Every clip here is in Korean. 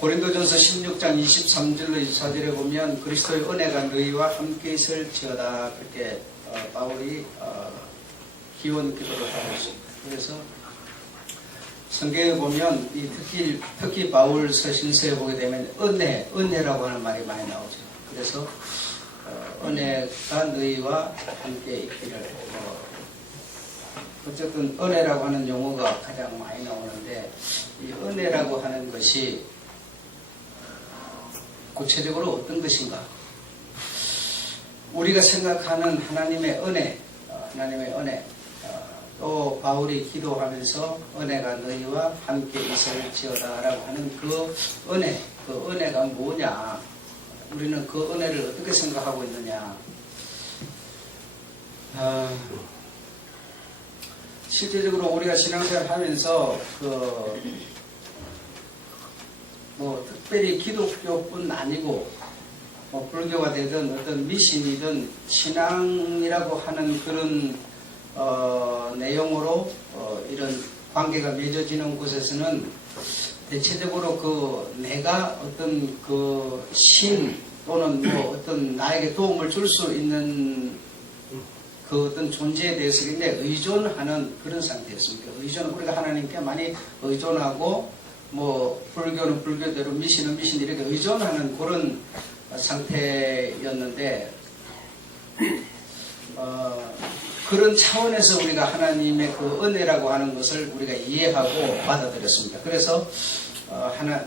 고린도전서 16장 23절로 24절에 보면 그리스도의 은혜가 너희와 함께 있을지어다 그렇게 바울이 기원 기도를 하고 있습니다. 그래서 성경에 보면 특히 바울 서신서에 보게 되면 은혜라고 하는 말이 많이 나오죠. 그래서 은혜가 너희와 함께 있기를 어쨌든 은혜라고 하는 용어가 가장 많이 나오는데 이 은혜라고 하는 것이 구체적으로 어떤 것인가? 우리가 생각하는 하나님의 은혜, 또 바울이 기도하면서 은혜가 너희와 함께 있을지어다라고 하는 그 은혜가 뭐냐? 우리는 그 은혜를 어떻게 생각하고 있느냐? 실제적으로 우리가 신앙생활 하면서 특별히 기독교뿐 아니고 불교가 되든 어떤 미신이든 신앙이라고 하는 그런 내용으로 이런 관계가 맺어지는 곳에서는 대체적으로 내가 어떤 신 또는 어떤 나에게 도움을 줄 수 있는 어떤 존재에 대해서 굉장히 의존하는 그런 상태였습니다. 우리가 하나님께 많이 의존하고 불교는 불교대로 미신은 미신 이렇게 의존하는 그런 상태였는데 그런 차원에서 우리가 하나님의 그 은혜라고 하는 것을 우리가 이해하고 받아들였습니다. 그래서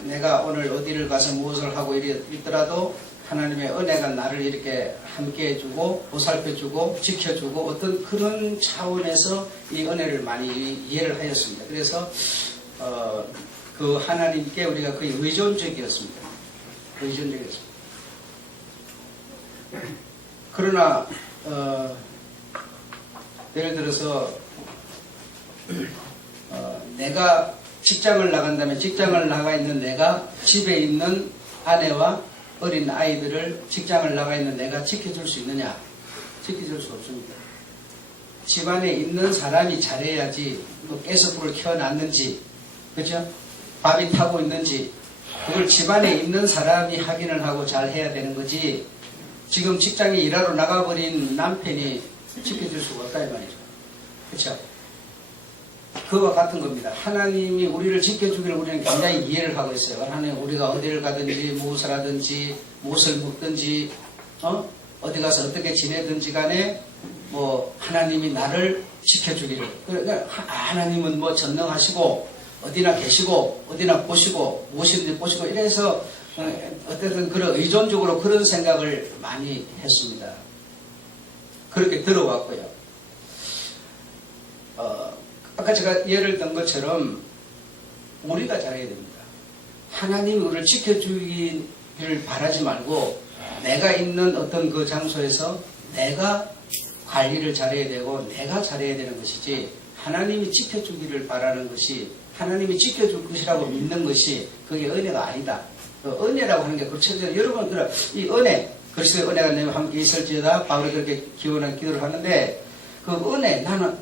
내가 오늘 어디를 가서 무엇을 하고 있더라도 하나님의 은혜가 나를 이렇게 함께 해주고 보살펴주고 지켜주고 어떤 그런 차원에서 이 은혜를 많이 이해를 하였습니다. 그래서 그 하나님께 우리가 거의 의존적이었습니다. 그러나 예를 들어서 내가 직장을 나간다면 직장을 나가 있는 내가 집에 있는 아내와 어린 아이들을 직장을 나가 있는 내가 지켜줄 수 있느냐? 지켜줄 수 없습니다. 집안에 있는 사람이 잘해야지 가스불을 켜놨는지 그죠? 밥이 타고 있는지 그걸 집안에 있는 사람이 확인을 하고 잘 해야 되는 거지 지금 직장에 일하러 나가버린 남편이 지켜줄 수가 없다 이 말이죠. 그렇죠? 그와 같은 겁니다. 하나님이 우리를 지켜주기를 우리는 굉장히 이해를 하고 있어요. 하나님 우리가 어디를 가든지 무엇을 하든지 무엇을 먹든지 어디 가서 어떻게 지내든지 간에 하나님이 나를 지켜주기를 그러니까 하나님은 전능하시고 어디나 계시고 어디나 보시고 무엇이든지 보시고 이래서 어쨌든 그런 의존적으로 그런 생각을 많이 했습니다. 그렇게 들어왔고요. 아까 제가 예를 든 것처럼 우리가 잘해야 됩니다. 하나님이 우리를 지켜주기를 바라지 말고 내가 있는 어떤 그 장소에서 내가 관리를 잘해야 되고 내가 잘해야 되는 것이지 하나님이 지켜주기를 바라는 것이 하나님이 지켜줄 것이라고 믿는 것이 그게 은혜가 아니다. 은혜라고 하는 게 구체적으로 여러분 이 은혜 그리스도의 은혜가 너희와 함께 있을지어다 바울이 그렇게 기원한 기도를 하는데 그 은혜 나는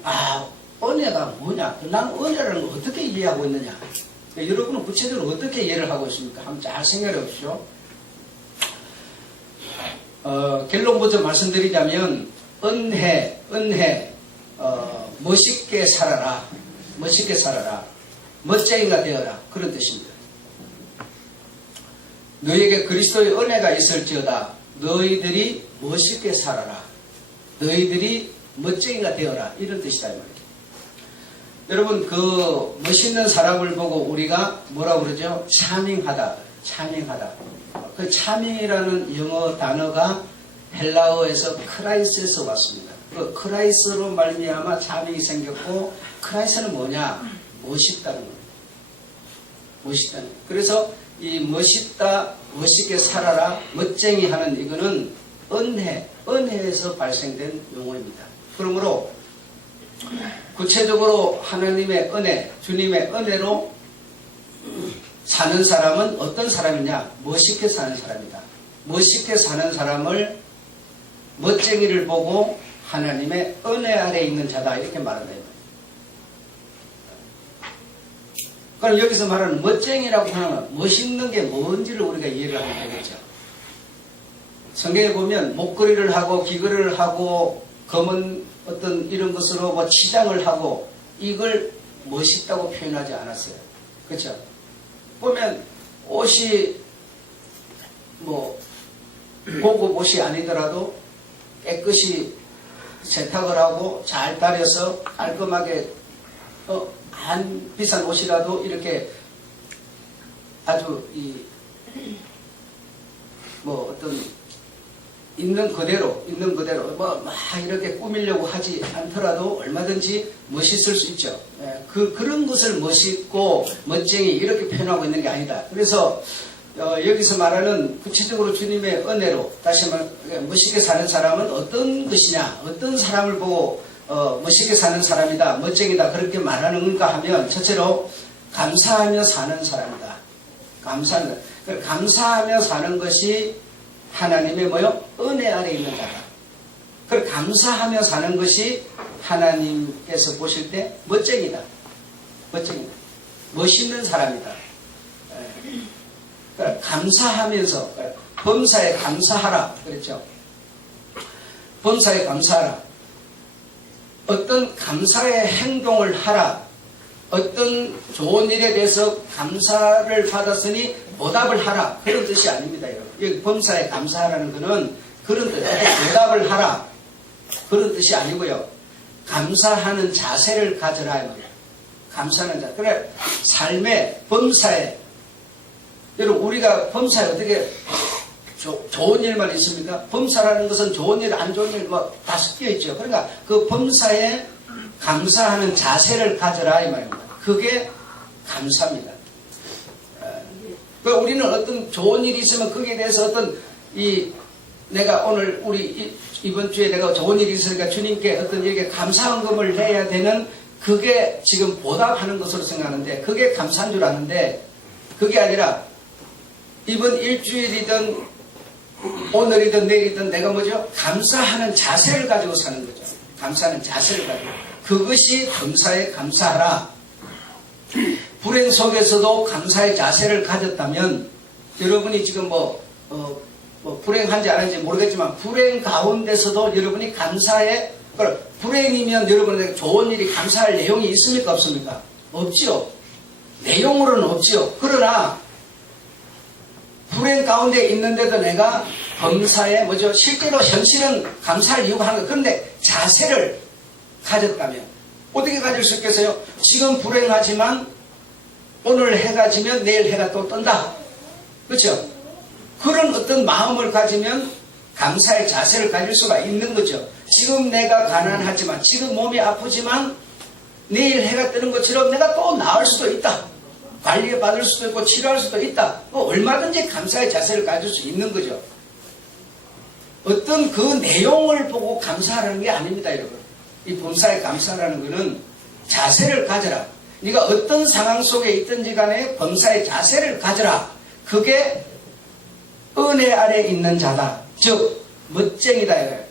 은혜가 뭐냐? 나는 은혜라는 걸 어떻게 이해하고 있느냐? 여러분은 구체적으로 어떻게 이해를 하고 있습니까? 한번 잘 생각해 보십시오. 결론 먼저 말씀드리자면 은혜 멋있게 살아라 멋쟁이가 되어라 그런 뜻입니다. 너희에게 그리스도의 은혜가 있을지어다 너희들이 멋있게 살아라 너희들이 멋쟁이가 되어라 이런 뜻이다 이 말이죠. 여러분 그 멋있는 사람을 보고 우리가 뭐라고 그러죠? 차밍하다. 그 차밍이라는 영어 단어가 헬라어에서 크라이스에서 왔습니다. 그 크라이스로 말미암아 차밍이 생겼고 크라이스는 뭐냐? 멋있다는 거예요. 멋있다는 거예요. 그래서 이 멋있게 살아라, 멋쟁이 하는 이거는 은혜에서 발생된 용어입니다. 그러므로 구체적으로 하나님의 은혜, 주님의 은혜로 사는 사람은 어떤 사람이냐? 멋있게 사는 사람이다. 멋있게 사는 사람을 멋쟁이를 보고 하나님의 은혜 아래 있는 자다 이렇게 말한다. 그럼 여기서 말하는 멋쟁이라고 하면 멋있는 게 뭔지를 우리가 이해를 하면 되겠죠. 성경에 보면 목걸이를 하고 귀걸이를 하고 검은 어떤 이런 것으로 뭐 치장을 하고 이걸 멋있다고 표현하지 않았어요. 그렇죠? 보면 옷이 뭐 고급 옷이 아니더라도 깨끗이 세탁을 하고 잘 다려서 깔끔하게 안 비싼 옷이라도 이렇게 아주 뭐 어떤 있는 그대로 뭐 막 이렇게 꾸미려고 하지 않더라도 얼마든지 멋있을 수 있죠. 그런 것을 멋있고 멋쟁이 이렇게 표현하고 있는 게 아니다. 그래서 여기서 말하는 구체적으로 주님의 은혜로 다시 말해 멋있게 사는 사람은 어떤 것이냐, 어떤 사람을 보고 멋있게 사는 사람이다, 멋쟁이다 그렇게 말하는가 하면 첫째로 감사하며 사는 사람이다. 감사하며 사는 것이 하나님의 뭐요? 은혜 아래 있는 자다. 그걸 감사하며 사는 것이 하나님께서 보실 때 멋쟁이다. 멋있는 사람이다. 감사하면서 범사에 감사하라 그랬죠. 범사에 감사하라. 어떤 감사의 행동을 하라. 어떤 좋은 일에 대해서 감사를 받았으니 보답을 하라. 그런 뜻이 아닙니다. 여기 범사에 감사하라는 것은 그런 뜻, 보답을 하라. 그런 뜻이 아니고요. 감사하는 자세를 가져라. 감사하는 자세. 그래, 삶의 범사에, 여러분, 우리가 범사에 어떻게 좋은 일만 있습니까? 범사라는 것은 좋은 일, 안 좋은 일, 뭐, 다 섞여 있죠. 그러니까 그 범사에 감사하는 자세를 가져라. 이 말입니다. 그게 감사입니다. 우리는 어떤 좋은 일이 있으면 거기에 대해서 어떤 내가 오늘 이번 주에 내가 좋은 일이 있으니까 주님께 어떤 이렇게 감사헌금을 내야 되는 그게 지금 보답하는 것으로 생각하는데 그게 감사한 줄 아는데 그게 아니라 이번 일주일이든 오늘이든 내일이든 내가 뭐죠? 감사하는 자세를 가지고 사는 거죠. 감사하는 자세를 가지고. 그것이 범사에 감사하라. 불행 속에서도 감사의 자세를 가졌다면 여러분이 지금 불행한지 안 한지 모르겠지만 불행 가운데서도 여러분이 감사에 불행이면 여러분에게 좋은 일이 감사할 내용이 있습니까? 없습니까? 없지요. 내용으로는 없지요. 그러나 불행 가운데 있는데도 내가 범사에 뭐죠? 실제로 현실은 감사할 이유가 하는 거. 그런데 자세를 가졌다면 어떻게 가질 수 있겠어요? 지금 불행하지만 오늘 해가 지면 내일 해가 또 뜬다. 그렇죠? 그런 어떤 마음을 가지면 감사의 자세를 가질 수가 있는 거죠. 지금 내가 가난하지만 지금 몸이 아프지만 내일 해가 뜨는 것처럼 내가 또 나을 수도 있다. 관리받을 수도 있고 치료할 수도 있다. 얼마든지 감사의 자세를 가질 수 있는 거죠. 어떤 그 내용을 보고 감사하라는 게 아닙니다, 여러분. 이 범사에 감사라는 것은 자세를 가져라. 네가 어떤 상황 속에 있든지 간에 범사의 자세를 가져라. 그게 은혜 아래 있는 자다. 즉 멋쟁이다 이거예요.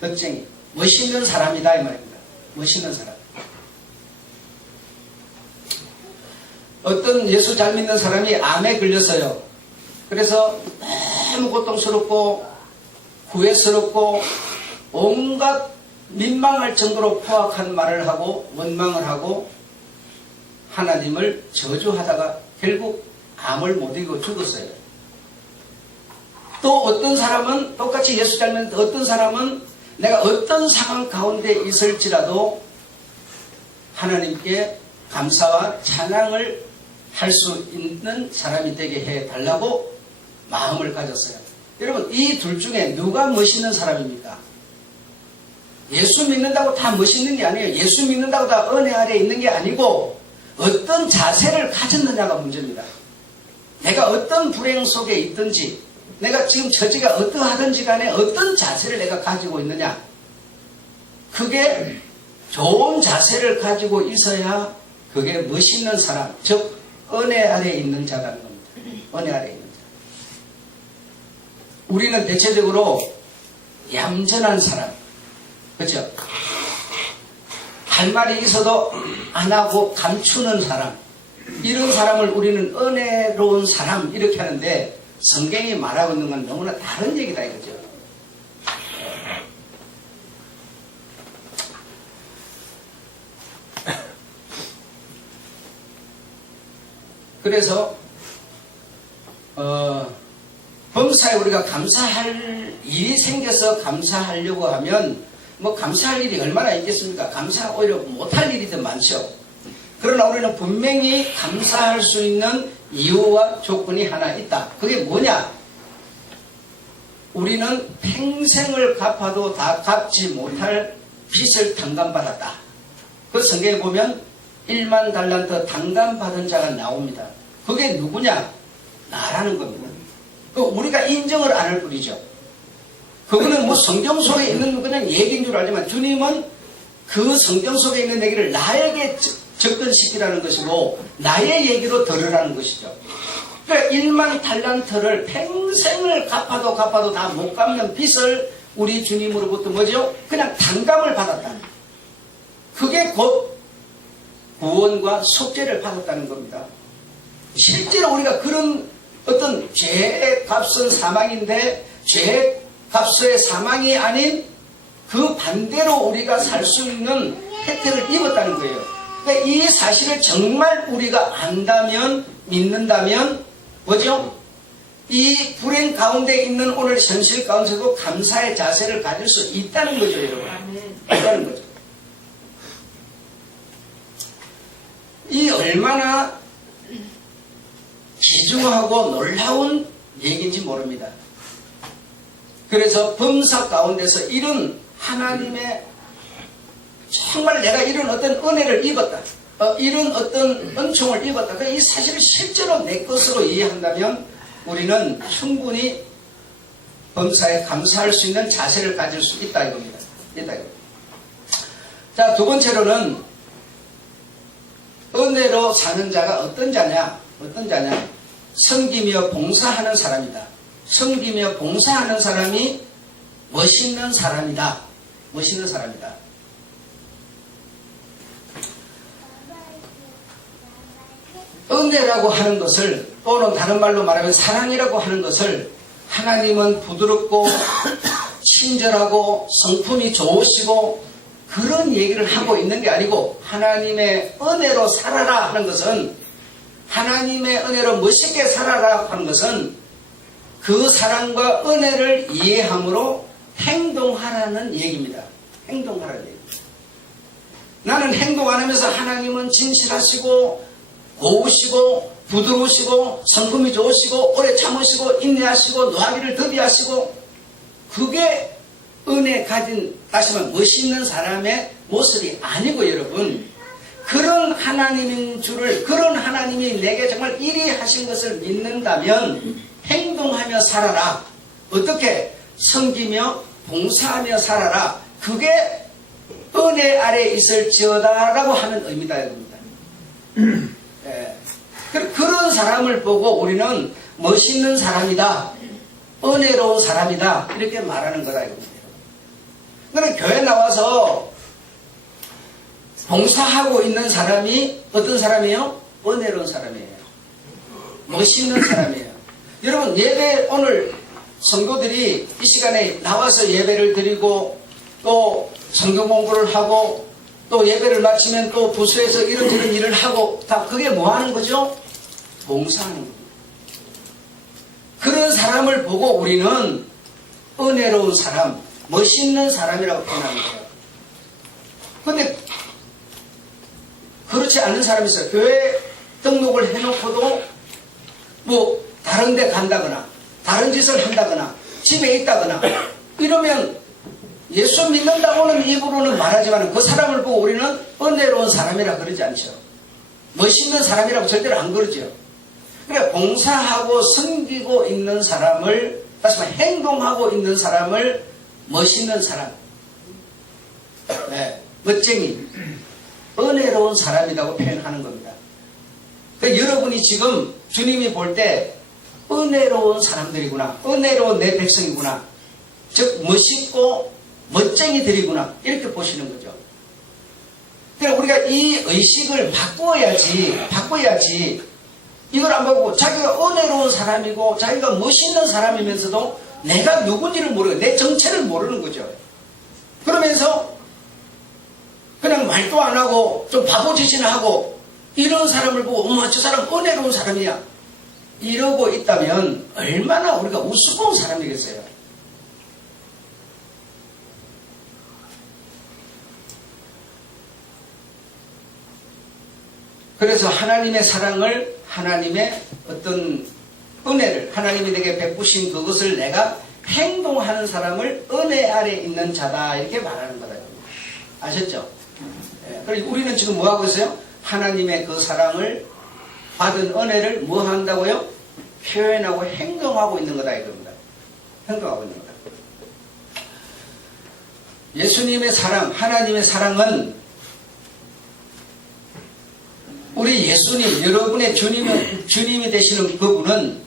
멋쟁이. 멋있는 사람이다 이 말입니다. 멋있는 사람. 어떤 예수 잘 믿는 사람이 암에 걸렸어요. 그래서 너무 고통스럽고 후회스럽고 온갖 민망할 정도로 포악한 말을 하고 원망을 하고 하나님을 저주하다가 결국 암을 못 이기고 죽었어요. 또 어떤 사람은 똑같이 예수 잘 믿는 어떤 사람은 내가 어떤 상황 가운데 있을지라도 하나님께 감사와 찬양을 할 수 있는 사람이 되게 해달라고 마음을 가졌어요. 여러분 이 둘 중에 누가 멋있는 사람입니까? 예수 믿는다고 다 멋있는 게 아니에요. 예수 믿는다고 다 은혜 아래 있는 게 아니고 어떤 자세를 가졌느냐가 문제입니다. 내가 어떤 불행 속에 있든지 내가 지금 처지가 어떠하든지 간에 어떤 자세를 내가 가지고 있느냐. 그게 좋은 자세를 가지고 있어야 그게 멋있는 사람, 즉 은혜 아래 있는 자라는 겁니다. 은혜 아래 있는 자. 우리는 대체적으로 얌전한 사람, 그렇죠? 할 말이 있어도 안 하고 감추는 사람, 이런 사람을 우리는 은혜로운 사람 이렇게 하는데 성경이 말하고 있는 건 너무나 다른 얘기다 이거죠. 그래서 범사에 우리가 감사할 일이 생겨서 감사하려고 하면 뭐 감사할 일이 얼마나 있겠습니까? 감사 오히려 못할 일이 더 많죠. 그러나 우리는 분명히 감사할 수 있는 이유와 조건이 하나 있다. 그게 뭐냐? 우리는 평생을 갚아도 다 갚지 못할 빚을 탕감받았다. 그 성경에 보면 1만 달란트 탕감받은 자가 나옵니다. 그게 누구냐? 나라는 겁니다. 우리가 인정을 안 할 뿐이죠. 그거는 뭐 성경 속에 있는 그냥 얘기인 줄 알지만 주님은 그 성경 속에 있는 얘기를 나에게 접근시키라는 것이고 나의 얘기로 들으라는 것이죠. 그러니까 1만 달란트를 평생을 갚아도 다 못 갚는 빚을 우리 주님으로부터 뭐죠? 그냥 탕감을 받았다는 거예요. 그게 곧 구원과 속죄를 받았다는 겁니다. 실제로 우리가 그런 어떤 죄의 값은 사망인데 죄의 값의 사망이 아닌 그 반대로 우리가 살 수 있는 혜택을 입었다는 거예요. 그러니까 이 사실을 정말 우리가 안다면 믿는다면 뭐죠? 이 불행 가운데 있는 오늘 현실 가운데도 감사의 자세를 가질 수 있다는 거죠, 여러분. 있다는 거죠. 이 얼마나 기중하고 놀라운 얘기인지 모릅니다. 그래서 범사 가운데서 이런 하나님의 정말 내가 이런 어떤 은혜를 입었다. 이런 어떤 은총을 입었다. 이 사실을 실제로 내 것으로 이해한다면 우리는 충분히 범사에 감사할 수 있는 자세를 가질 수 있다 이겁니다. 자, 두 번째로는 은혜로 사는 자가 어떤 자냐? 섬기며 봉사하는 사람이다. 섬기며 봉사하는 사람이 멋있는 사람이다. 멋있는 사람이다. 은혜라고 하는 것을 또는 다른 말로 말하면 사랑이라고 하는 것을 하나님은 부드럽고 친절하고 성품이 좋으시고 그런 얘기를 하고 있는 게 아니고 하나님의 은혜로 살아라 하는 것은 하나님의 은혜로 멋있게 살아라 하는 것은 그 사랑과 은혜를 이해함으로 행동하라는 얘기입니다. 행동하라는 얘기입니다. 나는 행동 안 하면서 하나님은 진실하시고 고우시고 부드러우시고 성품이 좋으시고 오래 참으시고 인내하시고 노하기를 더디하시고 그게 은혜 가진 다시 말하면 멋있는 사람의 모습이 아니고 여러분 그런 하나님인 줄을 그런 하나님이 내게 정말 이리 하신 것을 믿는다면 행동하며 살아라. 어떻게? 섬기며 봉사하며 살아라. 그게 은혜 아래 있을지어다라고 하는 의미다 여러분들. 예. 그런 사람을 보고 우리는 멋있는 사람이다. 은혜로운 사람이다. 이렇게 말하는 거다 이겁니다. 그러면 교회 나와서 봉사하고 있는 사람이 어떤 사람이에요? 은혜로운 사람이에요. 멋있는 사람이에요. 여러분 예배 오늘 성도들이 이 시간에 나와서 예배를 드리고 또 성경 공부를 하고 또 예배를 마치면 또 부서에서 이런저런 일을 하고 다 그게 뭐 하는 거죠? 봉사하는 겁니다. 그런 사람을 보고 우리는 은혜로운 사람, 멋있는 사람이라고 표현하는 거예요. 그런데 그렇지 않은 사람이 있어요. 교회 등록을 해놓고도 뭐 다른 데 간다거나 다른 짓을 한다거나 집에 있다거나 이러면 예수 믿는다고는 입으로는 말하지만 그 사람을 보고 우리는 은혜로운 사람이라 그러지 않죠. 멋있는 사람이라고 절대로 안 그러죠. 그러니까 봉사하고 섬기고 있는 사람을 다시 말해 행동하고 있는 사람을 멋있는 사람, 네, 멋쟁이, 은혜로운 사람이라고 표현하는 겁니다. 그러니까 여러분이 지금 주님이 볼 때 은혜로운 사람들이구나, 은혜로운 내 백성이구나, 즉 멋있고 멋쟁이들이구나 이렇게 보시는 거죠. 그러니까 우리가 이 의식을 바꿔야지 이걸 안 보고 자기가 은혜로운 사람이고 자기가 멋있는 사람이면서도 내가 누군지를 모르고 내 정체를 모르는 거죠. 그러면서 그냥 말도 안 하고 좀 바보짓이나 하고 이런 사람을 보고 어머 저 사람 은혜로운 사람이야 이러고 있다면 얼마나 우리가 우스운 사람이겠어요. 그래서 하나님의 사랑을 하나님의 어떤 은혜를 하나님이 내게 베푸신 그것을 내가 행동하는 사람을 은혜 아래 있는 자다 이렇게 말하는 거다. 아셨죠? 그리고 우리는 지금 뭐 하고 있어요? 하나님의 그 사랑을 받은 은혜를 뭐 한다고요? 표현하고 행동하고 있는 거다 이겁니다. 행동하고 있는 거다. 예수님의 사랑, 하나님의 사랑은 우리 예수님, 여러분의 주님이 되시는 그분은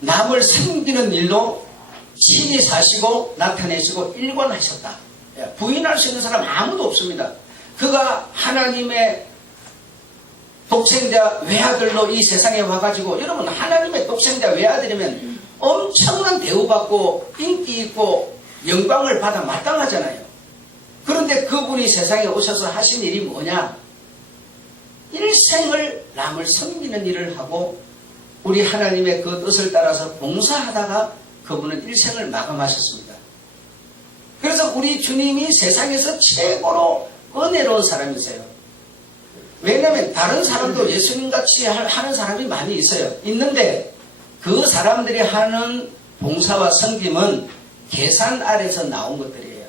남을 섬기는 일로 친히 사시고 나타내시고 일관하셨다. 부인할 수 있는 사람 아무도 없습니다. 그가 하나님의 독생자 외아들로 이 세상에 와가지고 여러분 하나님의 독생자 외아들이면 엄청난 대우받고 인기 있고 영광을 받아 마땅하잖아요. 그런데 그분이 세상에 오셔서 하신 일이 뭐냐? 일생을 남을 섬기는 일을 하고 우리 하나님의 그 뜻을 따라서 봉사하다가 그분은 일생을 마감하셨습니다. 그래서 우리 주님이 세상에서 최고로 은혜로운 사람이세요. 왜냐하면 다른 사람도 예수님같이 하는 사람이 많이 있어요. 있는데 그 사람들이 하는 봉사와 섬김은 계산 아래서 나온 것들이에요.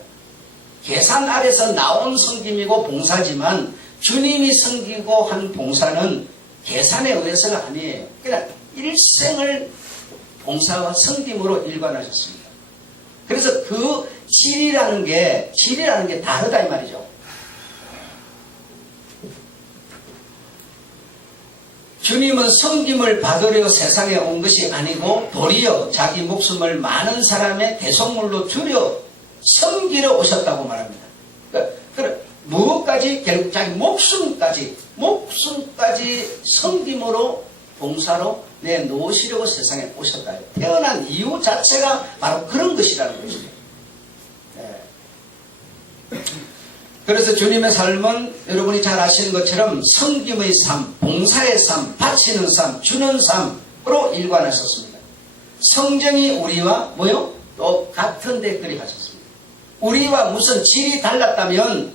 계산 아래서 나온 섬김이고 봉사지만 주님이 섬기고 한 봉사는 계산에 의해서가 아니에요. 그냥 일생을 봉사와 섬김으로 일관하셨습니다. 그래서 그 질이라는 게 다르다 이 말이죠. 주님은 섬김을 받으려 세상에 온 것이 아니고 도리어 자기 목숨을 많은 사람의 대속물로 주려 섬기러 오셨다고 말합니다. 무엇까지? 결국 자기 목숨까지 섬김으로 봉사로 내놓으시려고 세상에 오셨다. 태어난 이유 자체가 바로 그런 것이라는 것이죠. 네. 그래서 주님의 삶은 여러분이 잘 아시는 것처럼 섬김의 삶, 봉사의 삶, 바치는 삶, 주는 삶으로 일관하셨습니다. 성정이 우리와 뭐요? 똑같은데 그리 하셨습니다. 우리와 무슨 질이 달랐다면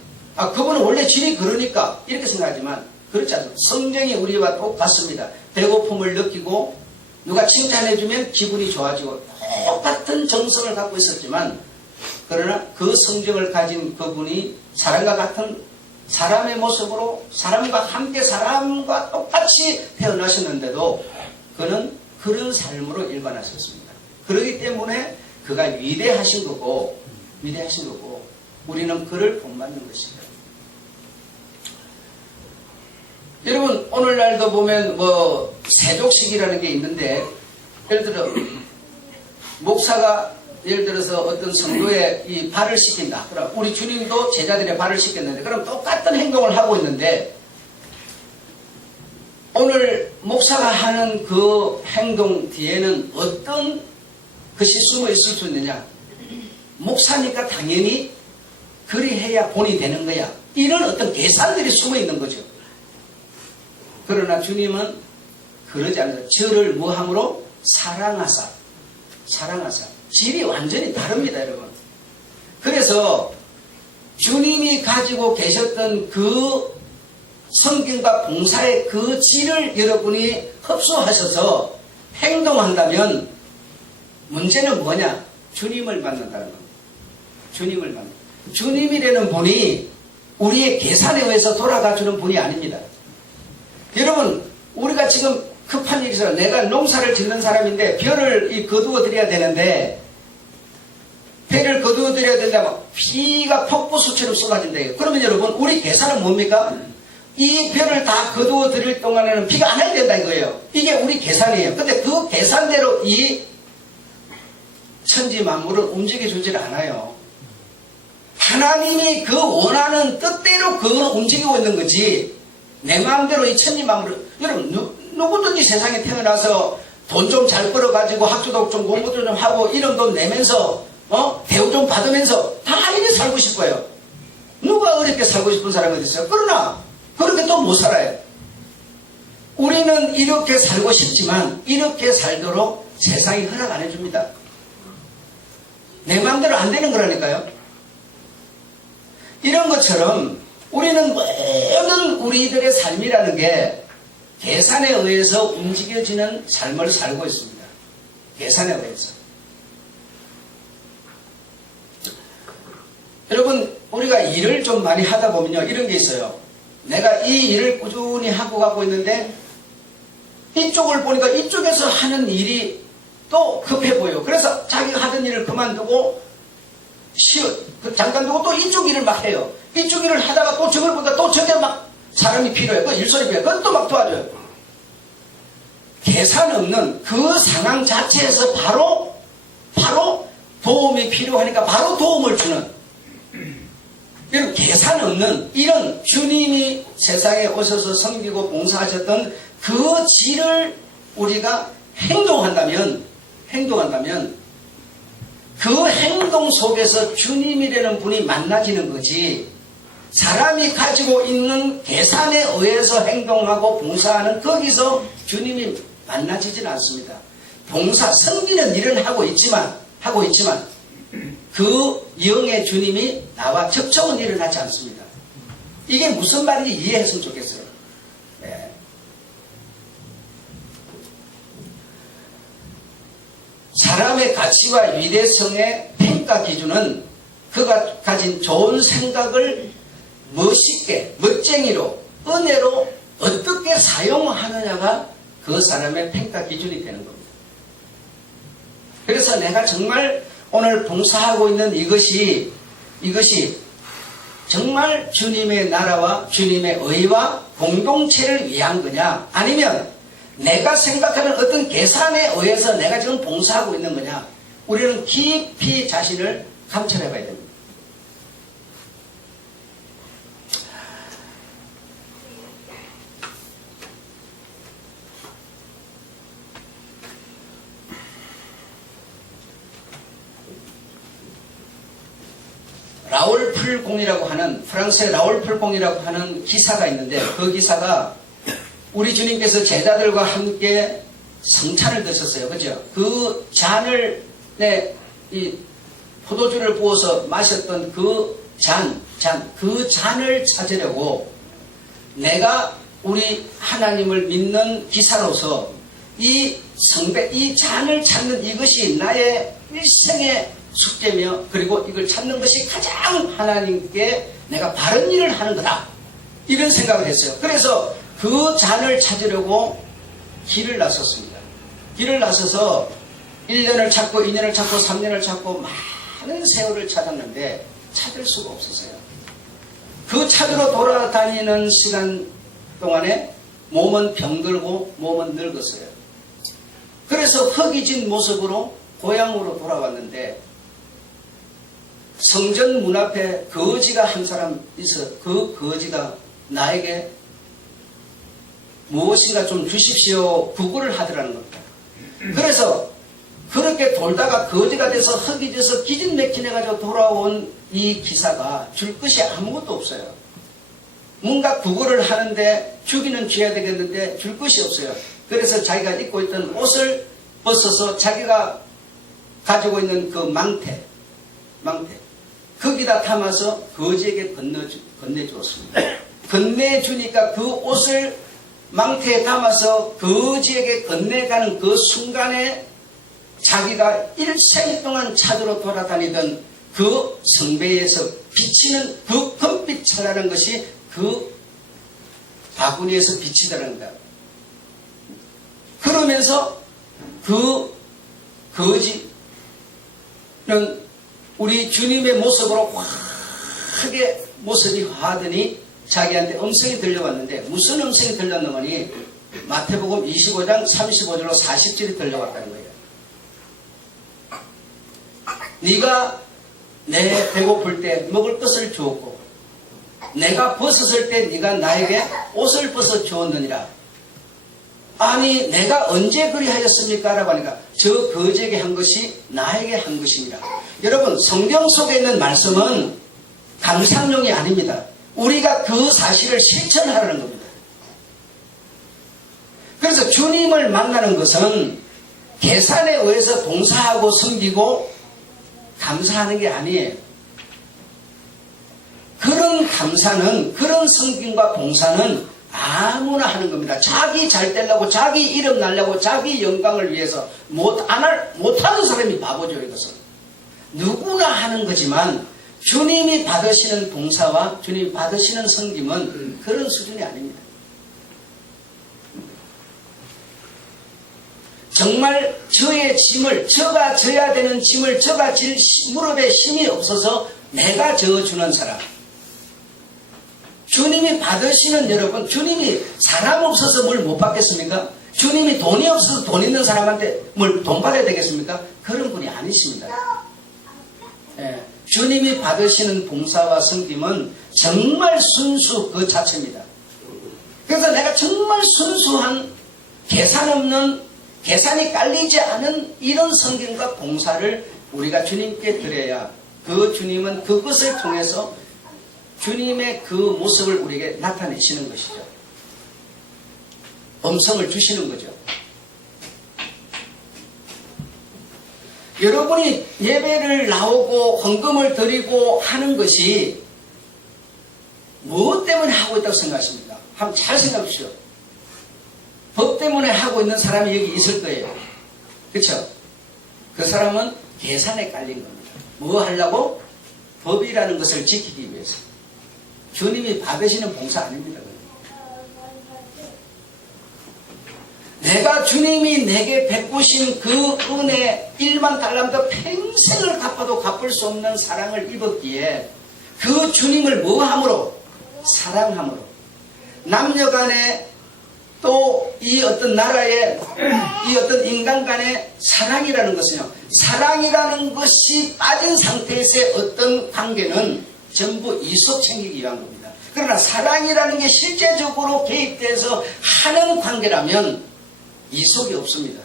그분은 원래 질이 그러니까 이렇게 생각하지만 그렇지 않습니다. 성정이 우리와 똑같습니다. 배고픔을 느끼고 누가 칭찬해주면 기분이 좋아지고 똑같은 정성을 갖고 있었지만 그러나 그 성정을 가진 그분이 사람과 같은 사람의 모습으로 사람과 함께 사람과 똑같이 태어나셨는데도 그는 그런 삶으로 일관하셨습니다. 그렇기 때문에 그가 위대하신 거고 우리는 그를 본받는 것입니다. 여러분 오늘날도 보면 세족식이라는 게 있는데 예를 들어 목사가 예를 들어서 어떤 성도의 이 발을 씻긴다. 그럼 우리 주님도 제자들의 발을 씻겼는데 그럼 똑같은 행동을 하고 있는데 오늘 목사가 하는 그 행동 뒤에는 어떤 것이 숨어 있을 수 있느냐? 목사니까 당연히 그리 해야 본이 되는 거야. 이런 어떤 계산들이 숨어 있는 거죠. 그러나 주님은 그러지 않아요. 저를 뭐함으로? 사랑하사. 질이 완전히 다릅니다, 여러분. 그래서 주님이 가지고 계셨던 그 성경과 봉사의 그 질을 여러분이 흡수하셔서 행동한다면 문제는 뭐냐? 주님을 만난다는 겁니다. 주님을 만난다. 주님이라는 분이 우리의 계산에 의해서 돌아가주는 분이 아닙니다. 여러분 우리가 지금 급한 일이 있어요. 내가 농사를 짓는 사람인데 벼를 거두어 드려야 되는데 배를 거두어 드려야 된다 막 비가 폭포수처럼 쏟아진다. 그러면 여러분 우리 계산은 뭡니까? 이 벼를 다 거두어 드릴 동안에는 비가 안 와야 된다 이거예요. 이게 우리 계산이에요. 근데 그 계산대로 이 천지 만물은 움직여 주질 않아요. 하나님이 그 원하는 뜻대로 그걸 움직이고 있는 거지. 내 마음대로 이 천리 마음으로. 여러분 누구든지 세상에 태어나서 돈 좀 잘 벌어가지고 학교도 좀 공부도 좀 하고 이런 돈 내면서 대우 좀 받으면서 다 이렇게 살고 싶어요. 누가 어렵게 살고 싶은 사람이 어디 있어요? 그러나 그렇게 또 못 살아요. 우리는 이렇게 살고 싶지만 이렇게 살도록 세상이 허락 안 해줍니다. 내 마음대로 안 되는 거라니까요. 이런 것처럼 우리는 모든 우리들의 삶이라는 게 계산에 의해서 움직여지는 삶을 살고 있습니다. 계산에 의해서. 여러분 우리가 일을 좀 많이 하다 보면요 이런 게 있어요. 내가 이 일을 꾸준히 하고 가고 있는데 이쪽을 보니까 이쪽에서 하는 일이 또 급해 보여요. 그래서 자기가 하던 일을 그만두고 잠깐 두고 또 이쪽 일을 막 해요. 이쪽 일을 하다가 또 저걸 보니까 또 저게 막 사람이 필요해요. 그 일손이 필요해요. 그건 또 막 도와줘요. 계산 없는 그 상황 자체에서 바로 도움이 필요하니까 바로 도움을 주는 이런 계산 없는 이런 주님이 세상에 오셔서 섬기고 봉사하셨던 그 질을 우리가 행동한다면 그 행동 속에서 주님이라는 분이 만나지는 거지 사람이 가지고 있는 계산에 의해서 행동하고 봉사하는 거기서 주님이 만나지진 않습니다. 봉사, 섬기는 일은 하고 있지만 그 영의 주님이 나와 접촉은 일어나지 않습니다. 이게 무슨 말인지 이해했으면 좋겠어요. 네. 사람의 가치와 위대성의 평가 기준은 그가 가진 좋은 생각을 멋있게, 멋쟁이로, 은혜로 어떻게 사용하느냐가 그 사람의 평가 기준이 되는 겁니다. 그래서 내가 정말 오늘 봉사하고 있는 이것이 정말 주님의 나라와 주님의 의와 공동체를 위한 거냐 아니면 내가 생각하는 어떤 계산에 의해서 내가 지금 봉사하고 있는 거냐 우리는 깊이 자신을 감찰해 봐야 됩니다. 라울 풀공이라고 하는 프랑스의 라울 풀공이라고 하는 기사가 있는데 그 기사가 우리 주님께서 제자들과 함께 성찬을 드셨어요. 그죠? 그 잔을 이 포도주를 부어서 마셨던 그 잔을 찾으려고 내가 우리 하나님을 믿는 기사로서 이 잔을 찾는 이것이 나의 일생의 숙제며 그리고 이걸 찾는 것이 가장 하나님께 내가 바른 일을 하는 거다. 이런 생각을 했어요. 그래서 그 잔을 찾으려고 길을 나섰습니다. 길을 나서서 1년을 찾고 2년을 찾고 3년을 찾고 많은 세월을 찾았는데 찾을 수가 없었어요. 그 찾으러 돌아다니는 시간 동안에 몸은 병들고 몸은 늙었어요. 그래서 허기진 모습으로 고향으로 돌아왔는데 성전 문 앞에 거지가 한 사람 있어. 그 거지가 나에게 무엇인가 좀 주십시오 구걸을 하더라는 겁니다. 그래서 그렇게 돌다가 거지가 돼서 허기져서 기진맥진해가지고 돌아온 이 기사가 줄 것이 아무것도 없어요. 뭔가 구걸을 하는데 주기는 줘야 되겠는데 줄 것이 없어요. 그래서 자기가 입고 있던 옷을 벗어서 자기가 가지고 있는 그 망태 거기다 담아서 거지에게 건네주었습니다. 건네주니까 그 옷을 망태에 담아서 거지에게 건네가는 그 순간에 자기가 일생 동안 찾으러 돌아다니던 그 성배에서 비치는 그 금빛 찬란한 것이 그 바구니에서 비치더라는 거다. 그러면서 그 거지는 우리 주님의 모습으로 확하게 모습이 화하더니 자기한테 음성이 들려왔는데 무슨 음성이 들렸느니 마태복음 25장 35절로 40절이 들려왔다는 거예요. 네가 내 배고플 때 먹을 것을 주었고 내가 벗었을 때 네가 나에게 옷을 벗어 주었느니라. 아니 내가 언제 그리하였습니까? 라고 하니까 저 거지에게 한 것이 나에게 한 것입니다. 여러분 성경 속에 있는 말씀은 감상용이 아닙니다. 우리가 그 사실을 실천하라는 겁니다. 그래서 주님을 만나는 것은 계산에 의해서 봉사하고 섬기고 감사하는 게 아니에요. 그런 감사는, 그런 섬김과 봉사는 아무나 하는 겁니다. 자기 잘 되려고, 자기 이름 날려고, 자기 영광을 위해서 못하는 사람이 바보죠, 이것은. 누구나 하는 거지만 주님이 받으시는 봉사와 주님이 받으시는 섬김은 그런 수준이 아닙니다. 정말 저의 짐을, 저가 져야 되는 짐을 저가 질 무릎에 힘이 없어서 내가 져주는 사람. 주님이 받으시는 여러분, 주님이 사람 없어서 뭘 못 받겠습니까? 주님이 돈이 없어서 돈 있는 사람한테 뭘 돈 받아야 되겠습니까? 그런 분이 아니십니다. 예, 주님이 받으시는 봉사와 섬김은 정말 순수 그 자체입니다. 그래서 내가 정말 순수한 계산 없는, 계산이 깔리지 않은 이런 섬김과 봉사를 우리가 주님께 드려야 그 주님은 그것을 통해서 주님의 그 모습을 우리에게 나타내시는 것이죠. 음성을 주시는 거죠. 여러분이 예배를 나오고 헌금을 드리고 하는 것이 무엇 때문에 하고 있다고 생각하십니까? 한번 잘 생각해 보십시오. 법 때문에 하고 있는 사람이 여기 있을 거예요. 그렇죠? 그 사람은 계산에 깔린 겁니다. 뭐 하려고? 법이라는 것을 지키기 위해서. 주님이 받으시는 봉사 아닙니다. 내가 주님이 내게 베푸신 그 은혜 1만 달란트 평생을 갚아도 갚을 수 없는 사랑을 입었기에 그 주님을 뭐함으로? 사랑함으로. 남녀간에 또 이 어떤 나라의 이 어떤 인간 간의 사랑이라는 것은요, 사랑이라는 것이 빠진 상태에서의 어떤 관계는 전부 이속 챙기기 위한 겁니다. 그러나 사랑이라는 게 실제적으로 개입돼서 하는 관계라면 이속이 없습니다.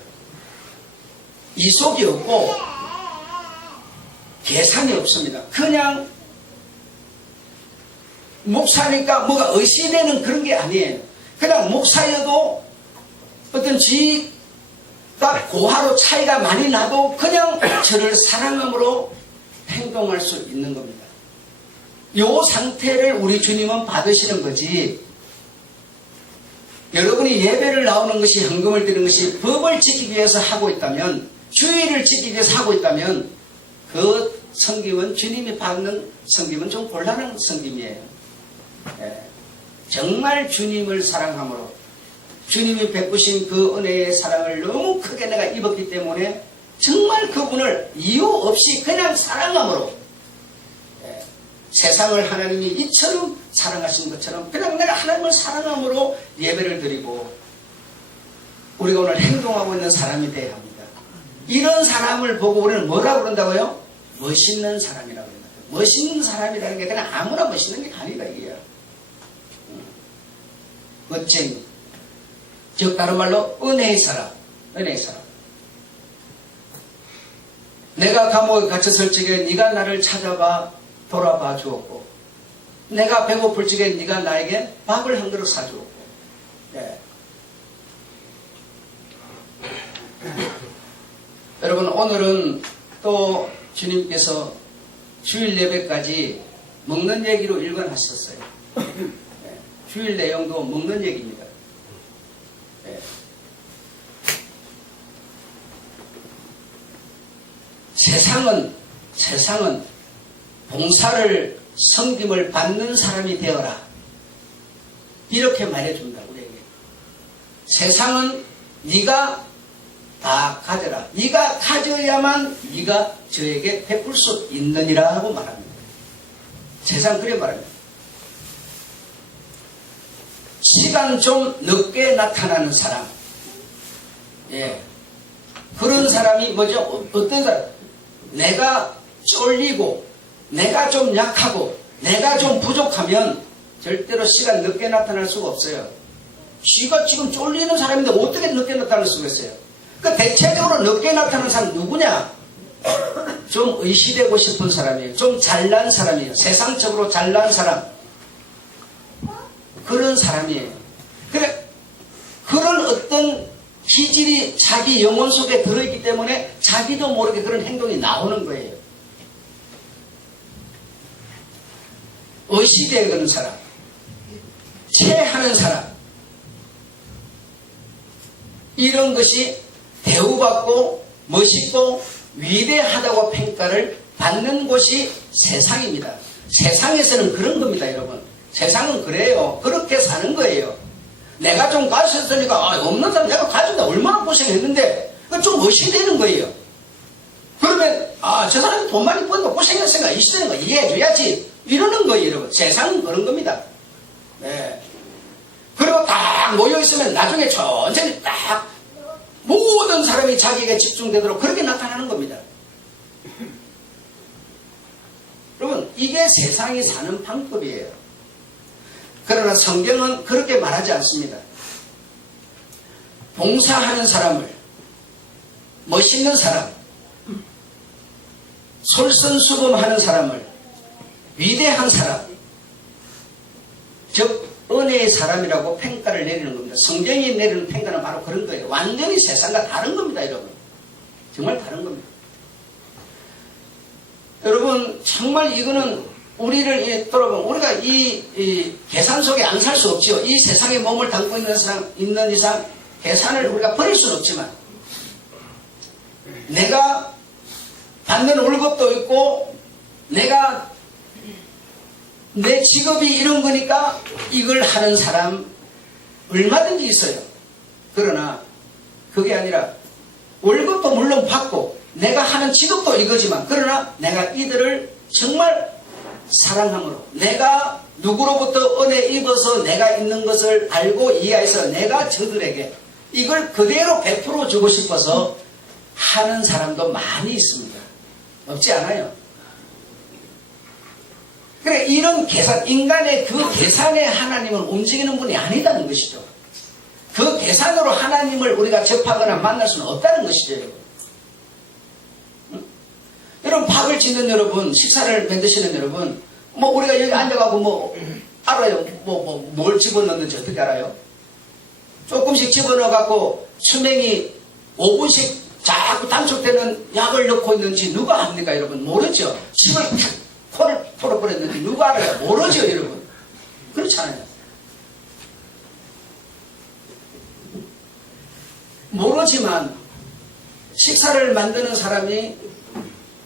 이속이 없고 계산이 없습니다. 그냥 목사니까 뭐가 의심되는 그런 게 아니에요. 그냥 목사여도 어떤 지가 고하로 차이가 많이 나도 그냥 저를 사랑함으로 행동할 수 있는 겁니다. 이 상태를 우리 주님은 받으시는 거지. 여러분이 예배를 나오는 것이, 헌금을 드리는 것이 법을 지키기 위해서 하고 있다면, 주의를 지키기 위해서 하고 있다면 그 섬김은, 주님이 받는 섬김은 좀 곤란한 섬김이에요. 예. 정말 주님을 사랑함으로, 주님이 베푸신 그 은혜의 사랑을 너무 크게 내가 입었기 때문에 정말 그분을 이유 없이 그냥 사랑함으로, 예. 세상을 하나님이 이처럼 사랑하신 것처럼 그냥 내가 하나님을 사랑함으로 예배를 드리고 우리가 오늘 행동하고 있는 사람이 되어야 합니다. 이런 사람을 보고 우리는 뭐라고 그런다고요? 멋있는 사람이라고 합니다. 멋있는 사람이라는 게 그냥 아무나 멋있는 게 아니다 이게요. 멋쟁이, 즉 다른 말로 은혜의 사람, 은혜의 사람. 내가 감옥에 갇혔을 적에 네가 나를 찾아봐 돌아봐 주었고, 내가 배고플 적에 네가 나에게 밥을 한 그릇 사주었고. 네. 여러분, 오늘은 또 주님께서 주일 예배까지 먹는 얘기로 일관하셨어요. 네. 주일 내용도 먹는 얘기입니다. 네. 세상은 봉사를, 섬김을 받는 사람이 되어라. 이렇게 말해준다, 우리에게. 세상은 네가 다 가져라. 네가 가져야만 네가 저에게 베풀 수 있느니라고 말합니다. 세상 그래 말합니다. 시간 좀 늦게 나타나는 사람. 예. 그런 사람이 뭐죠? 어떤 사람? 내가 쫄리고 내가 좀 약하고 내가 좀 부족하면 절대로 시가 늦게 나타날 수가 없어요. 쥐가 지금 쫄리는 사람인데 어떻게 늦게 나타날 수가 있어요? 그 대체적으로 늦게 나타나는 사람 누구냐? 좀 의시되고 싶은 사람이에요. 좀 잘난 사람이에요. 세상적으로 잘난 사람. 그런 사람이에요. 그래, 그런 어떤 기질이 자기 영혼 속에 들어있기 때문에 자기도 모르게 그런 행동이 나오는 거예요. 의시되는 사람, 체하는 사람, 이런 것이 대우받고 멋있고 위대하다고 평가를 받는 곳이 세상입니다. 세상에서는 그런 겁니다, 여러분. 세상은 그래요. 그렇게 사는 거예요. 내가 좀 가졌으니까 없는 사람 내가 가진다 얼마나 고생했는데 좀 의시되는 거예요. 그러면 저 사람이 돈 많이 버니까 고생했으니까 의시되는 거 이해해줘야지 이러는 거예요, 여러분. 세상은 그런 겁니다. 네. 그리고 딱 모여있으면 나중에 천천히 딱 모든 사람이 자기에게 집중되도록 그렇게 나타나는 겁니다. 여러분, 이게 세상이 사는 방법이에요. 그러나 성경은 그렇게 말하지 않습니다. 봉사하는 사람을, 멋있는 사람, 솔선수범하는 사람을, 위대한 사람, 즉 은혜의 사람이라고 평가를 내리는 겁니다. 성경이 내리는 평가는 바로 그런 거예요. 완전히 세상과 다른 겁니다, 여러분. 정말 다른 겁니다. 여러분, 정말 이거는 우리를 돌아보면 우리가 이 계산 속에 안 살 수 없지요. 이 세상에 몸을 담고 있는 이상 계산을 우리가 버릴 수는 없지만 내가 받는 월급도 있고 내가 내 직업이 이런 거니까 이걸 하는 사람 얼마든지 있어요. 그러나 그게 아니라 월급도 물론 받고 내가 하는 직업도 이거지만 그러나 내가 이들을 정말 사랑함으로 내가 누구로부터 은혜 입어서 내가 있는 것을 알고 이해해서 내가 저들에게 이걸 그대로 베풀어 주고 싶어서 하는 사람도 많이 있습니다. 없지 않아요? 그래, 이런 계산, 인간의 그 계산에 하나님은 움직이는 분이 아니다는 것이죠. 그 계산으로 하나님을 우리가 접하거나 만날 수는 없다는 것이죠, 여러분. 여러분, 밥을 짓는 여러분, 식사를 만드시는 여러분, 우리가 여기 앉아가고 알아요? 뭘 집어넣는지 어떻게 알아요? 조금씩 집어넣어갖고 수명이 5분씩 자꾸 단축되는 약을 넣고 있는지 누가 압니까, 여러분? 모르죠? 집을 코를 풀어버렸는지 누가 알아요? 모르죠, 여러분? 그렇잖아요. 모르지만 식사를 만드는 사람이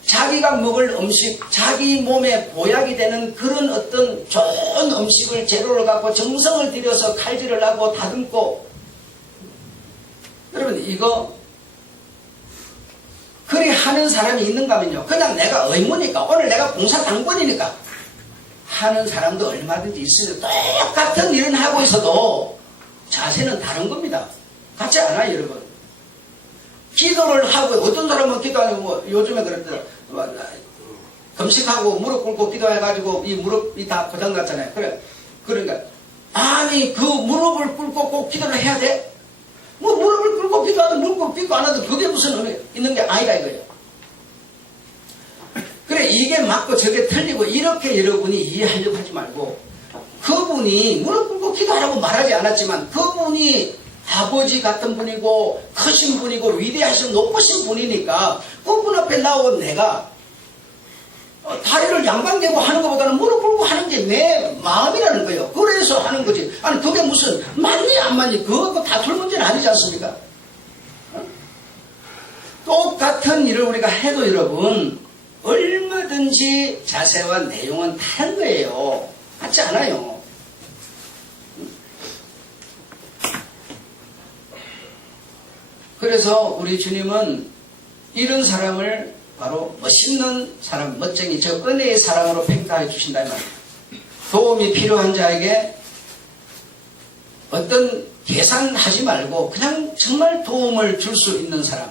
자기가 먹을 음식, 자기 몸에 보약이 되는 그런 어떤 좋은 음식을 재료를 갖고 정성을 들여서 칼질을 하고 다듬고 여러분 이거 그리 하는 사람이 있는가 하면요. 그냥 내가 의무니까 오늘 내가 봉사당번이니까 하는 사람도 얼마든지 있어요. 똑같은 일은 하고 있어도 자세는 다른 겁니다. 같지 않아요, 여러분. 기도를 하고 어떤 사람은 기도하고 요즘에 그랬더라. 금식하고 무릎 꿇고 기도해가지고 이 무릎이 다 고장났잖아요. 그러니까 아니 그 무릎을 꿇고 꼭 기도를 해야 돼? 무릎을 꿇고 기도하든 무릎 꿇고 안 하든 그게 무슨 의미 있는 게 아니다 이거예요. 그래 이게 맞고 저게 틀리고 이렇게 여러분이 이해하려고 하지 말고 그분이 무릎 꿇고 기도하라고 말하지 않았지만 그분이 아버지 같은 분이고 크신 분이고 위대하신 높으신 분이니까 그분 앞에 나온 내가 다리를 양방대고 하는 것보다는 무릎 꿇고 하는 게 내 마음이라는 거예요. 그래서 하는 거지. 아니 그게 무슨 맞니 안 맞니 그것도 다툴 문제는 아니지 않습니까? 똑같은 일을 우리가 해도 여러분 얼마든지 자세와 내용은 다른 거예요. 같지 않아요. 그래서 우리 주님은 이런 사람을 바로 멋있는 사람, 멋쟁이, 저 은혜의 사람으로 평가해 주신다 이 말이에요. 도움이 필요한 자에게 어떤 계산하지 말고 그냥 정말 도움을 줄 수 있는 사람.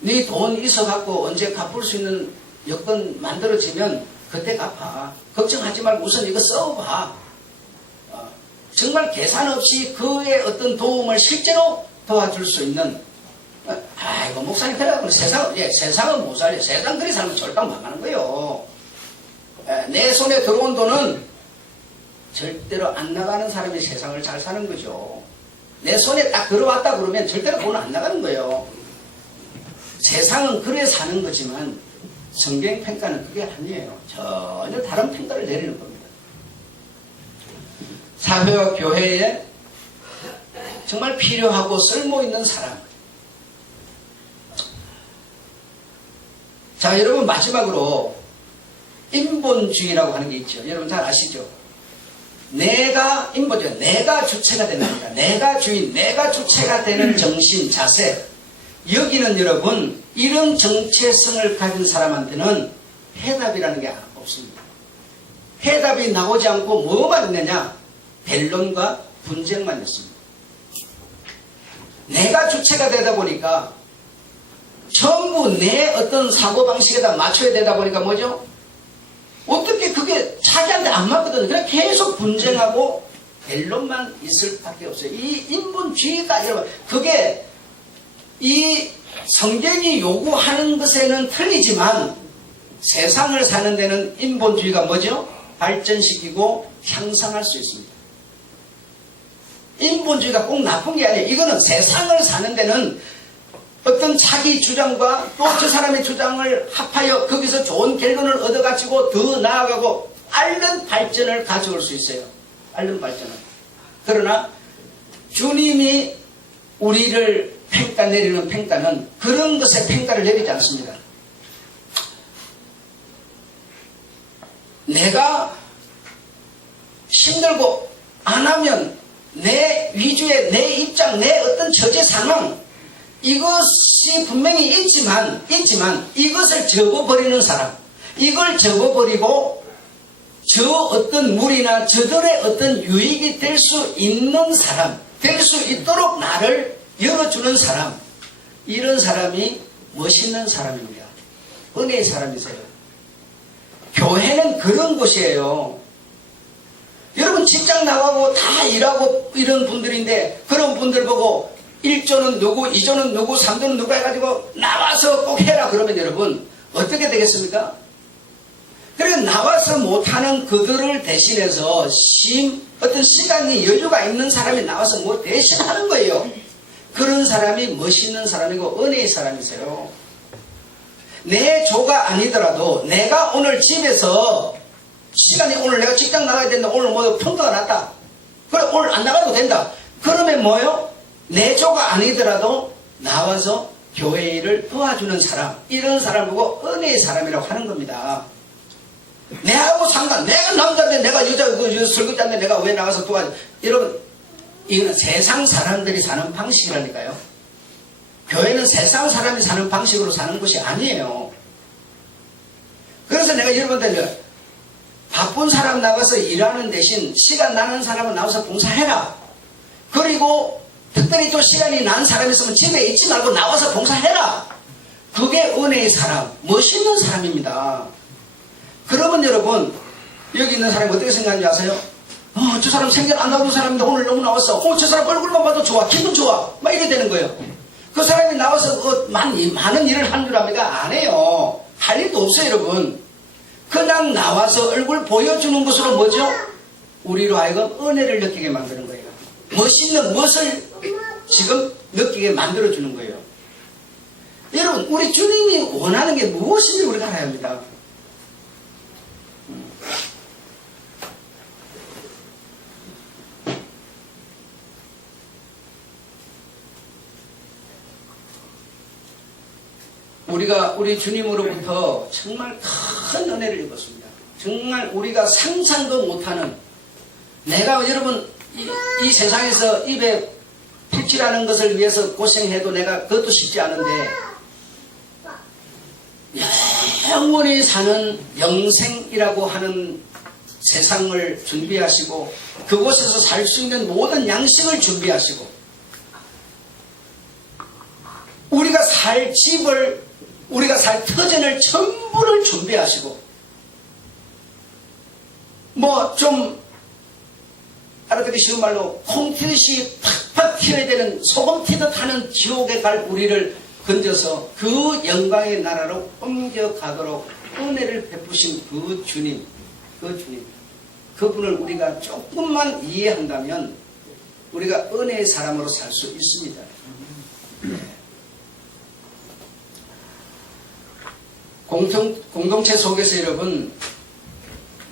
네 돈 있어갖고 언제 갚을 수 있는 여건 만들어지면 그때 갚아. 걱정하지 말고 우선 이거 써봐. 정말 계산 없이 그의 어떤 도움을 실제로 도와줄 수 있는, 아이고 목사님 그래갖고 세상은 못 살려. 세상 그리 살면 절방 망하는 거예요. 내 손에 들어온 돈은 절대로 안 나가는 사람이 세상을 잘 사는 거죠. 내 손에 딱 들어왔다 그러면 절대로 돈은 안 나가는 거예요. 세상은 그래 사는 거지만 성경 평가는 그게 아니에요. 전혀 다른 평가를 내리는 겁니다. 사회와 교회에 정말 필요하고 쓸모있는 사람. 자, 여러분 마지막으로 인본주의라고 하는 게 있죠. 여러분 잘 아시죠? 인본주의, 내가 주체가 되는 겁니다. 내가 주인, 내가 주체가 되는 정신, 자세. 여기는 여러분 이런 정체성을 가진 사람한테는 해답이라는 게 없습니다. 해답이 나오지 않고 뭐만 있느냐? 변론과 분쟁만 있습니다. 내가 주체가 되다 보니까 전부 내 어떤 사고방식에다 맞춰야 되다 보니까 뭐죠? 어떻게 그게 자기한테 안 맞거든요. 그냥 계속 분쟁하고 변론만 있을 수밖에 없어요. 이 인본주의가 여러분, 그게 이 성경이 요구하는 것에는 틀리지만 세상을 사는 데는 인본주의가 뭐죠? 발전시키고 향상할 수 있습니다. 인본주의가 꼭 나쁜 게 아니에요. 이거는 세상을 사는 데는 어떤 자기 주장과 또 저 사람의 주장을 합하여 거기서 좋은 결론을 얻어가지고 더 나아가고 앓는 발전을 가져올 수 있어요. 앓는 발전을. 그러나 주님이 우리를 평가 내리는 평가는 그런 것에 평가를 내리지 않습니다. 내가 힘들고 안 하면 내 위주의 내 입장, 내 어떤 처지 상황, 이것이 분명히 있지만 이것을 접어버리는 사람, 이걸 접어버리고 저 어떤 무리나 저들의 어떤 유익이 될 수 있는 사람, 될 수 있도록 나를 열어주는 사람, 이런 사람이 멋있는 사람입니다. 은혜의 사람이세요. 교회는 그런 곳이에요. 여러분 직장 나가고 다 일하고 이런 분들인데 그런 분들 보고 1조는 누구, 2조는 누구, 3조는 누구 해가지고 나와서 꼭 해라 그러면 여러분 어떻게 되겠습니까? 그래서 나와서 못하는 그들을 대신해서 어떤 시간이 여유가 있는 사람이 나와서 뭐 대신하는 거예요. 그런 사람이 멋있는 사람이고 은혜의 사람이세요. 내 조가 아니더라도 내가 오늘 집에서 시간이 오늘 내가 직장 나가야 된다. 오늘 뭐 평가가 났다. 그래 오늘 안 나가도 된다. 그러면 뭐요? 내 조가 아니더라도 나와서 교회 일을 도와주는 사람, 이런 사람 보고 은혜의 사람이라고 하는 겁니다. 내하고 내가 남자인데 내가 여자 설거지인데 내가 왜 나가서 도와줘? 여러분 이거는 세상 사람들이 사는 방식이라니까요. 교회는 세상 사람이 사는 방식으로 사는 것이 아니에요. 그래서 내가 여러분들 바쁜 사람 나가서 일하는 대신 시간 나는 사람은 나와서 봉사해라. 그리고 특별히 또 시간이 난 사람이 있으면 집에 있지 말고 나와서 봉사해라. 그게 은혜의 사람, 멋있는 사람입니다. 그러면 여러분 여기 있는 사람이 어떻게 생각하는지 아세요? 저 사람 생전 안 나오는 사람인데 오늘 너무 나왔어. 저 사람 얼굴만 봐도 좋아. 기분 좋아. 막 이래 되는 거예요. 그 사람이 나와서 많은 일을 하는 줄 압니까? 안 해요. 할 일도 없어요, 여러분. 그냥 나와서 얼굴 보여주는 것으로 뭐죠? 우리로 하여금 은혜를 느끼게 만드는 거예요. 멋있는 멋을 지금 느끼게 만들어주는 거예요. 여러분, 우리 주님이 원하는 게 무엇인지 우리가 알아야 합니다. 우리 주님으로부터 정말 큰 은혜를 입었습니다. 정말 우리가 상상도 못하는, 내가 여러분 이 세상에서 입에 풀칠하는 것을 위해서 고생해도 내가 그것도 쉽지 않은데 영원히 사는 영생이라고 하는 세상을 준비하시고 그곳에서 살 수 있는 모든 양식을 준비하시고 우리가 살 집을, 우리가 살 터전을 전부를 준비하시고, 뭐 좀 알아듣기 쉬운 말로 콩튀듯이 팍팍 튀어야 되는, 소금 튀듯 하는 지옥에 갈 우리를 건져서 그 영광의 나라로 옮겨가도록 은혜를 베푸신 그 주님, 그분을 우리가 조금만 이해한다면 우리가 은혜의 사람으로 살 수 있습니다. 공동체 속에서 여러분,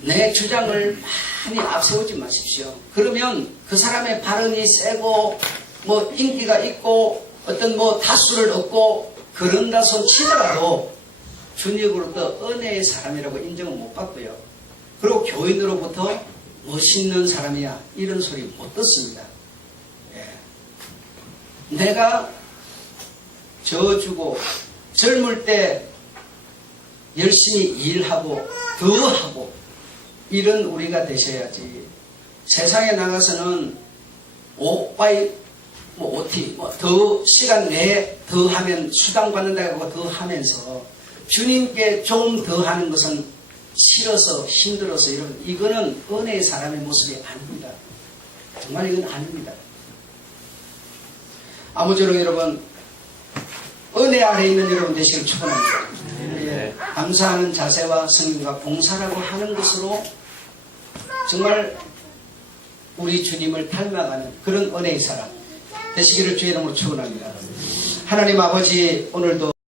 내 주장을 많이 앞세우지 마십시오. 그러면 그 사람의 발언이 세고 뭐 인기가 있고 어떤 뭐 다수를 얻고 그런다 손 치더라도 주님으로부터 은혜의 사람이라고 인정을 못 받고요. 그리고 교인으로부터 멋있는 사람이야 이런 소리 못 듣습니다. 내가 져주고 젊을 때 열심히 일하고 더하고 이런 우리가 되셔야지. 세상에 나가서는 오빠이 뭐 OT 더 시간 내에 더 하면 수당 받는다고 더 하면서 주님께 좀 더 하는 것은 싫어서 힘들어서 이거는 은혜의 사람의 모습이 아닙니다. 정말 이건 아닙니다. 아무쪼록 여러분 은혜 아래 있는 여러분 되시길 축원합니다. 감사하는 자세와 성경과 봉사라고 하는 것으로 정말 우리 주님을 닮아가는 그런 은혜의 사람 되시기를 주의 이름으로 축원합니다. 하나님 아버지, 오늘도